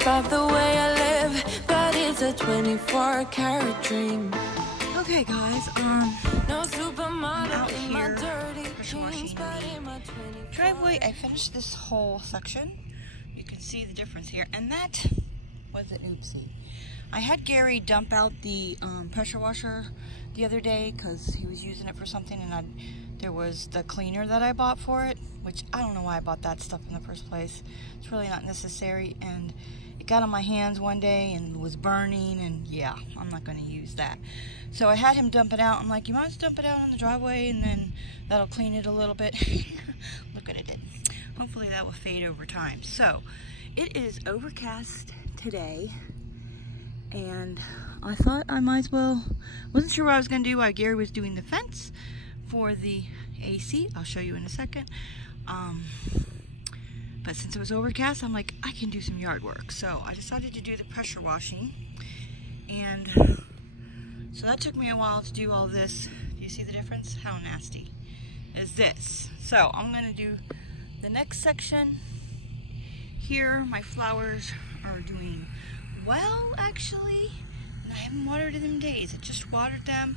about the way I live, but it's a 24-karat dream. Okay guys, No supermodel out in my here dirty pressure washing jeans, but in my the 24 driveway. I finished this whole section. You can see the difference here, and that was an oopsie. I had Gary dump out the pressure washer the other day because he was using it for something, and there was the cleaner that I bought for it, which I don't know why I bought that stuff in the first place. It's really not necessary, and it got on my hands one day and was burning, and yeah, I'm not going to use that. So I had him dump it out. I'm like, you might as well dump it out on the driveway, and then that'll clean it a little bit. Look what it did. Hopefully that will fade over time. So it is overcast today, and I thought I might as well, wasn't sure what I was going to do while Gary was doing the fence for the AC. I'll show you in a second. But since it was overcast, I'm like, I can do some yard work. So I decided to do the pressure washing. And so that took me a while to do all this. Do you see the difference? How nasty is this? So I'm going to do the next section. Here, my flowers are doing well, actually. And I haven't watered them in days. I just watered them,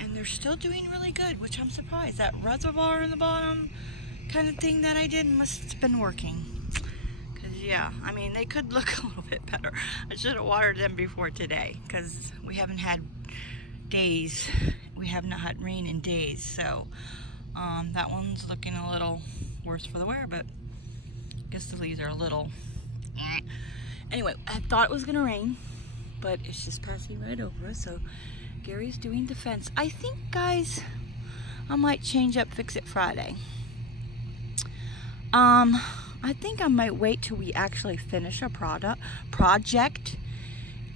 and they're still doing really good, which I'm surprised. That reservoir in the bottom kind of thing that I did must have been working. Because, yeah, I mean, they could look a little bit better. I should have watered them before today, because we haven't had days. We have not had rain in days, so that one's looking a little worse for the wear, but I guess the leaves are a little Anyway, I thought it was gonna rain, but it's just passing right over us. So Gary's doing the fence. I think, guys, I might change up Fix It Friday. I think I might wait till we actually finish a project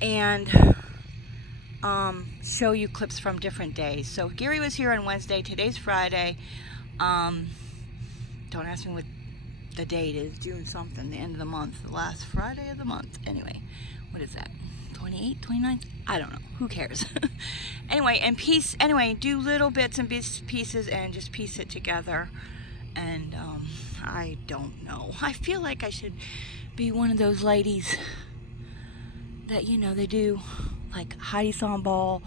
and show you clips from different days. So Gary was here on Wednesday. Today's Friday. Don't ask me what the date is. June something, the end of the month, the last Friday of the month. Anyway, what is that? 28th, 29th? I don't know. Who cares? Anyway, do little bits and pieces and just piece it together. And I don't know. I feel like I should be one of those ladies that, you know, they do like Heidi Sonball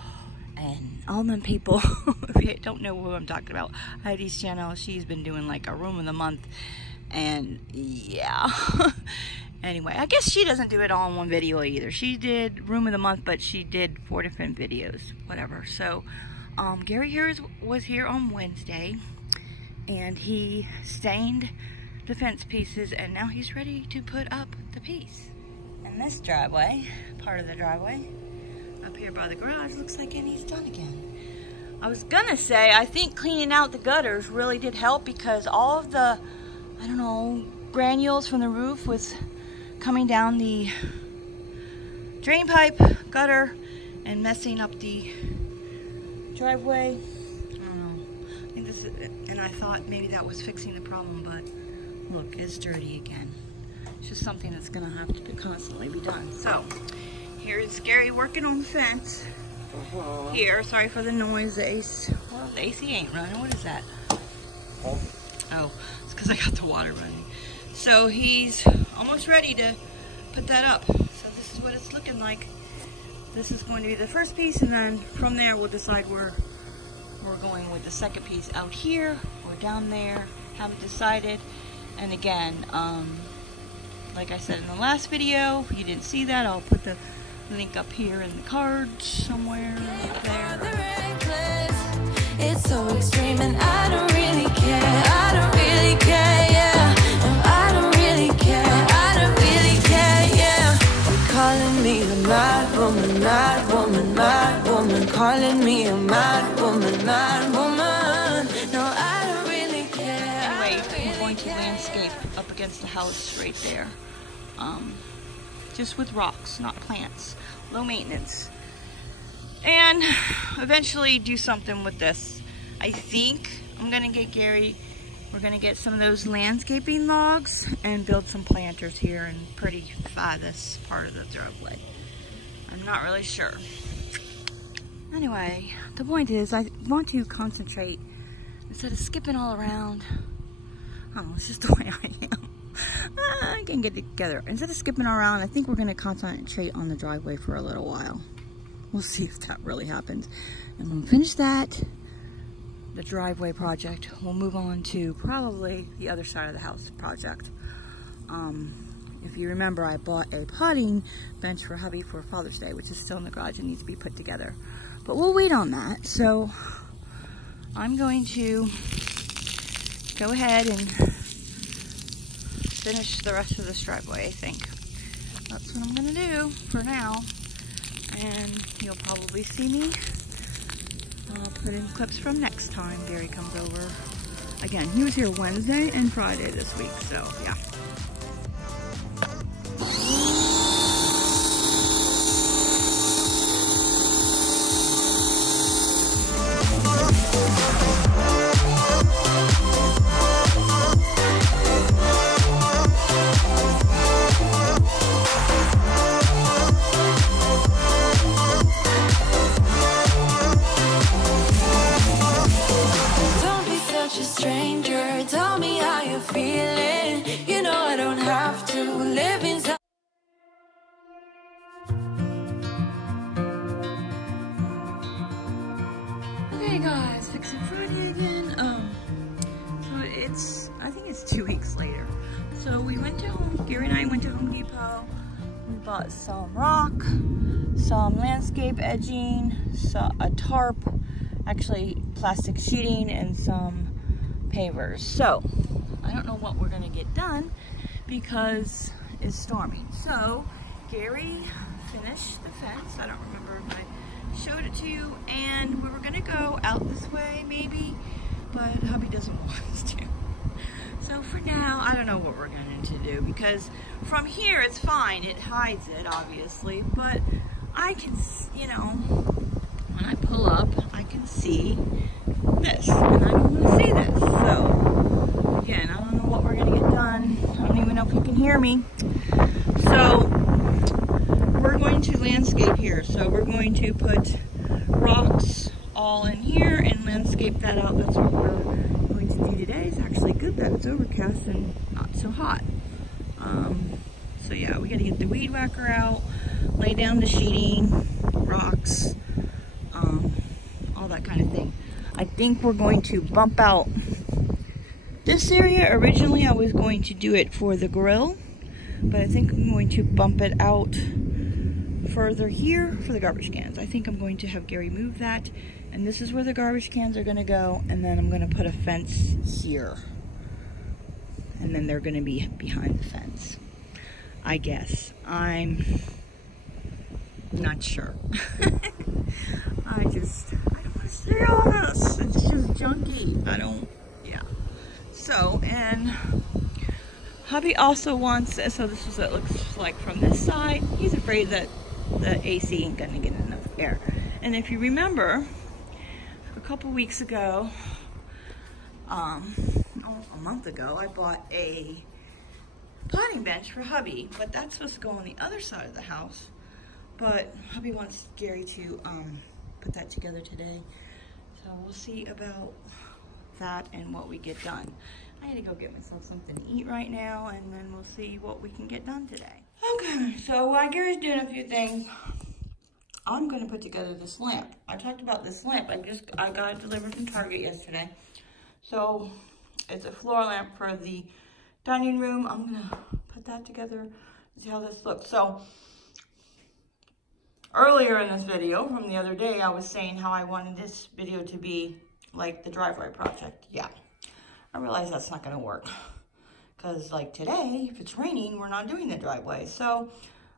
and all them people. If you don't know who I'm talking about, Heidi's channel, she's been doing like a room of the month. And yeah. Anyway, I guess she doesn't do it all in one video either. She did room of the month, but she did 4 different videos, whatever. So Gary here was here on Wednesday, and he stained the fence pieces, and now he's ready to put up the piece. And this driveway, part of the driveway, up here by the garage, looks like he's done again. I was gonna say, I think cleaning out the gutters really did help, because all of the, I don't know, granules from the roof was coming down the drain pipe, gutter, and messing up the driveway. I don't know. I think this is it. And I thought maybe that was fixing the problem, but look, it's dirty again. It's just something that's gonna have to constantly be done. So here's Gary working on the fence. Here, sorry for the noise. The AC ain't running. What is that? Oh, it's because I got the water running. So he's almost ready to put that up. So this is what it's looking like. This is going to be the first piece, and then from there we'll decide where we're going with the second piece, out here or down there. Haven't decided. And again, like I said in the last video, if you didn't see that, I'll put the link up here in the cards somewhere up there. It's so extreme, and I don't really care. I don't really care, yeah. No, I don't really care. I don't really care, yeah. They're calling me a mad woman, mad woman, mad woman. Calling me a mad woman, mad woman. No, I don't really care. Anyway, I'm going to landscape up against the house right there. Just with rocks, not plants. Low maintenance. And eventually do something with this. I think I'm gonna get Gary, we're gonna get some of those landscaping logs and build some planters here and prettify this part of the driveway. I'm not really sure. Anyway, the point is, I want to concentrate instead of skipping all around. I don't know, it's just the way I am. I can get it together. Instead of skipping around, I think we're going to concentrate on the driveway for a little while. We'll see if that really happens. And when we finish that, the driveway project, we'll move on to probably the other side of the house project. If you remember, I bought a potting bench for hubby for Father's Day, which is still in the garage and needs to be put together. But we'll wait on that. So I'm going to go ahead and finish the rest of this driveway, I think. That's what I'm gonna do for now. And you'll probably see me put in clips from next time Gary comes over. Again, he was here Wednesday and Friday this week, so yeah. Hey guys, Fixin' Friday again. So I think it's 2 weeks later. So we went to Gary and I went to Home Depot. We bought some rock, some landscape edging, a tarp, actually plastic sheeting, and some pavers. So I don't know what we're gonna get done because it's storming. So Gary finished the fence. I don't remember if I showed it to you, and we were gonna go out this way maybe, but hubby doesn't want us to. So for now, I don't know what we're going to do, because from here it's fine, it hides it obviously, but I can, you know, when I pull up I can see this, and I don't want to see this. So again, I don't know what we're gonna get done. I don't even know if you can hear me. So we're going to landscape here. So we're going to put rocks all in here and landscape that out. That's what we're going to do today. It's actually good that it's overcast and not so hot. So yeah, we got to get the weed whacker out, lay down the sheeting, rocks, all that kind of thing. I think we're going to bump out this area. Originally I was going to do it for the grill, but I think I'm going to bump it out further here for the garbage cans. I think I'm going to have Gary move that, and this is where the garbage cans are going to go, and then I'm going to put a fence here, and then they're going to be behind the fence, I guess. I'm not sure. I don't want to see all this. It's just junky. Yeah. So, and hubby also wants, so this is what it looks like from this side. He's afraid that the AC ain't gonna get enough air. And if you remember, a couple weeks ago, a month ago, I bought a potting bench for hubby, but that's supposed to go on the other side of the house. But hubby wants Gary to put that together today. So we'll see about that and what we get done. I had to go get myself something to eat right now, and then we'll see what we can get done today. Okay, so while Gary's doing a few things, I'm gonna put together this lamp. I talked about this lamp. I got it delivered from Target yesterday. So it's a floor lamp for the dining room. I'm gonna put that together and see how this looks. So earlier in this video from the other day, I was saying how I wanted this video to be like the driveway project. Yeah, I realize that's not gonna work, because like today, if it's raining, we're not doing the driveway. So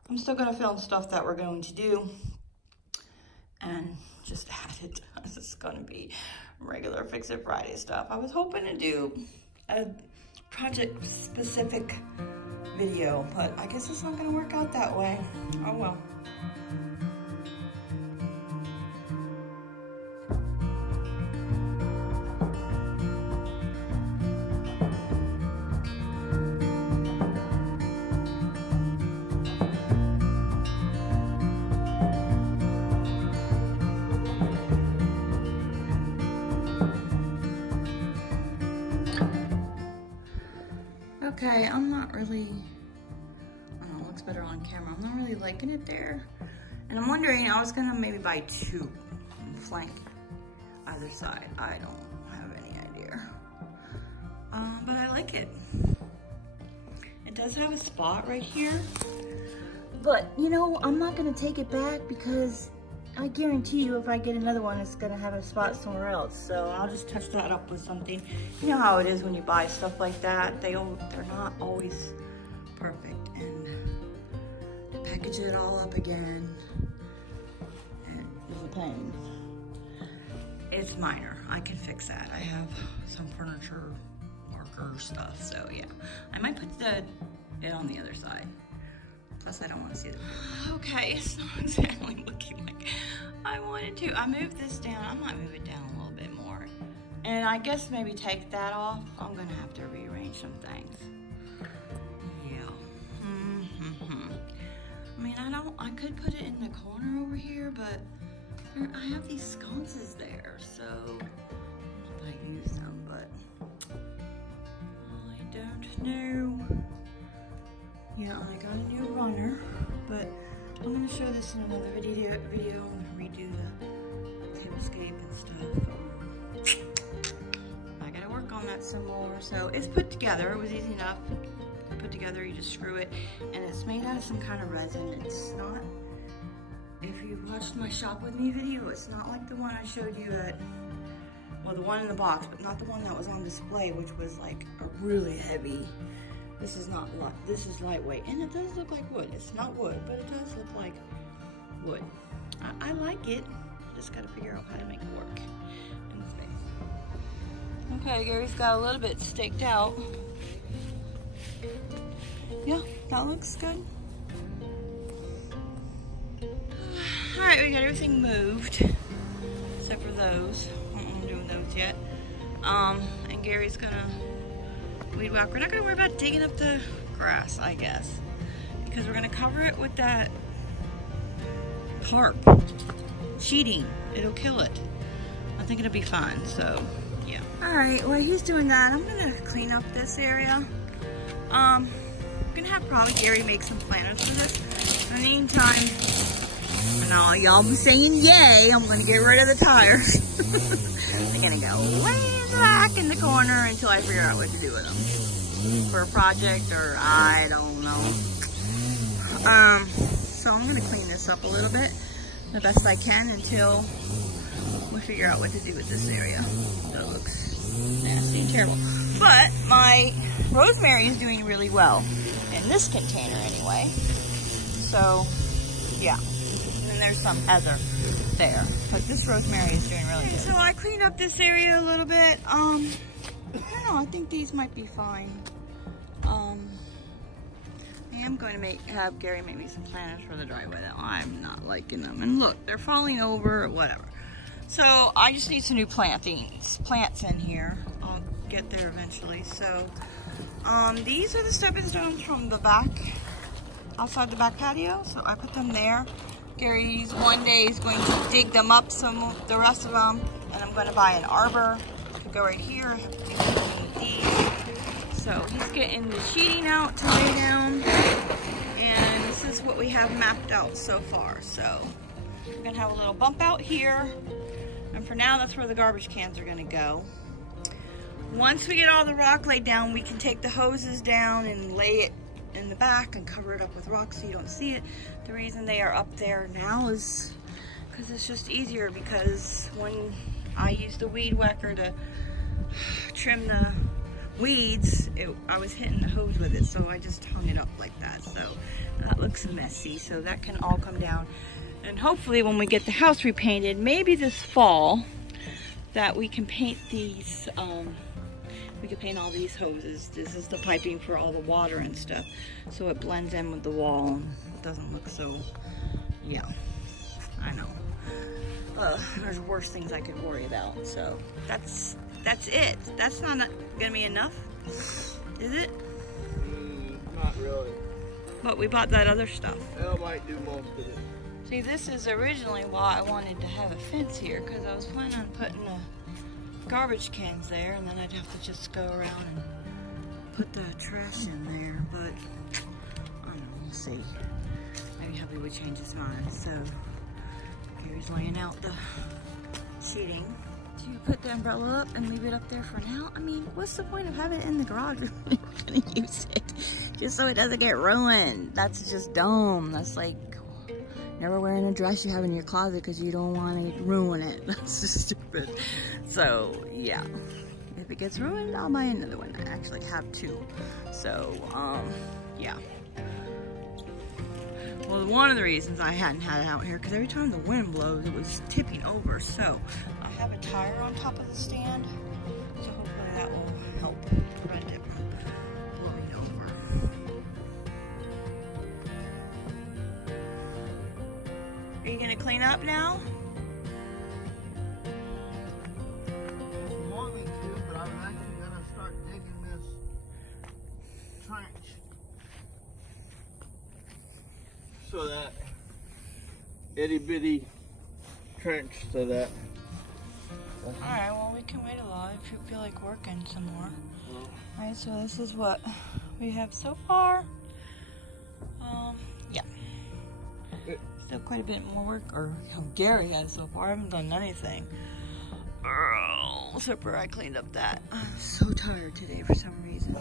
I'm still gonna film stuff that we're going to do and just add it. This is gonna be regular Fix It Friday stuff. I was hoping to do a project specific video, but I guess it's not gonna work out that way. Oh well. Okay, I'm not really, I don't know, it looks better on camera. I'm not really liking it there. And I'm wondering, I was gonna maybe buy 2 and flank either side. I don't have any idea. But I like it. It does have a spot right here. But, you know, I'm not gonna take it back because I guarantee you if I get another one, it's gonna have a spot somewhere else. So I'll just touch that up with something. You know how it is when you buy stuff like that. They're not always perfect. And to package it all up again, and it's a pain. It's minor, I can fix that. I have some furniture marker stuff, so yeah. I might put it on the other side. Plus, I don't want to see it. Okay, it's not exactly looking like I wanted to. I moved this down. I might move it down a little bit more. And I guess maybe take that off. I'm going to have to rearrange some things. Yeah. I mean, I could put it in the corner over here, but I have these sconces there, so not that I use them, but I don't know. Yeah, I got a new runner, but I'm gonna show this in another video. I'm gonna redo the tablescape and stuff. I gotta work on that some more. So it's put together. It was easy enough. Put together. You just screw it, and it's made out of some kind of resin. It's not. If you watched my shop with me video, it's not like the one I showed you at. Well, the one in the box, but not the one that was on display, which was like a really heavy. This is not light, this is lightweight, and it does look like wood. It's not wood, but it does look like wood. I like it. I just gotta figure out how to make it work in the space. Okay, Gary's got a little bit staked out. Yeah, that looks good. All right, we got everything moved, except for those. I'm doing those yet. And Gary's gonna weed whack. We're not gonna worry about digging up the grass, I guess, because we're gonna cover it with that tarp sheeting. It'll kill it. I think it'll be fine. So yeah. All right, while he's doing that, I'm gonna clean up this area. I'm gonna have probably Gary make some planters for this. In the meantime, and all y'all be saying yay, I'm gonna get rid of the tires. They're gonna go way back in the corner until I figure out what to do with them for a project, or I don't know. So I'm gonna clean this up a little bit the best I can until we figure out what to do with this area. That looks nasty and terrible. But my rosemary is doing really well in this container anyway. So yeah. And then there's some heather there, but this rosemary is doing really good. So I cleaned up this area a little bit. I don't know, I think these might be fine. I am going to have Gary make me some planters for the driveway though. I'm not liking them. And look, they're falling over or whatever. So I just need some new plants in here. I'll get there eventually. So these are the stepping stones from the back, outside the back patio. So I put them there. Gary's one day is going to dig them up, the rest of them, and I'm going to buy an arbor to go right here. I have to do something with these. So he's getting the sheeting out to lay down, and this is what we have mapped out so far. So we're going to have a little bump out here, and for now that's where the garbage cans are going to go. Once we get all the rock laid down, we can take the hoses down and lay it in the back and cover it up with rock so you don't see it. The reason they are up there now is because it's just easier, because when I used the weed whacker to trim the weeds, I was hitting the hose with it, so I just hung it up like that. So that looks messy, so that can all come down. And hopefully when we get the house repainted, maybe this fall, that we can paint these, we could paint all these hoses. This is the piping for all the water and stuff, so it blends in with the wall and it doesn't look so, yeah, I know. There's worse things I could worry about. So that's it. That's not gonna be enough, is it? Not really. But we bought that other stuff. That might do most of it. See, this is originally why I wanted to have a fence here, because I was planning on putting garbage cans there, and then I'd have to just go around and put the trash in there, but I don't know, we'll see. Maybe Hubby would change his mind. So Gary's laying out the sheeting. Do you put the umbrella up and leave it up there for now? I mean, what's the point of having it in the garage if you're gonna use it? Just so it doesn't get ruined. That's just dumb. That's like never wearing a dress you have in your closet because you don't want to ruin it. That's just stupid. So yeah, if it gets ruined, I'll buy another one. I actually have two. So yeah. Well, one of the reasons I hadn't had it out here, because every time the wind blows, it was tipping over. So I have a tire on top of the stand, so hopefully that will help prevent it from blowing over. Are you gonna clean up now? I'm wanting to, but I'm actually gonna start digging this trench so that itty bitty trench so that. Alright, well, we can wait a while if you feel like working some more. Alright, so this is what we have so far. Yeah. Still quite a bit more work, or Gary has so far. I haven't done anything. Except for I cleaned up that. I'm so tired today for some reason.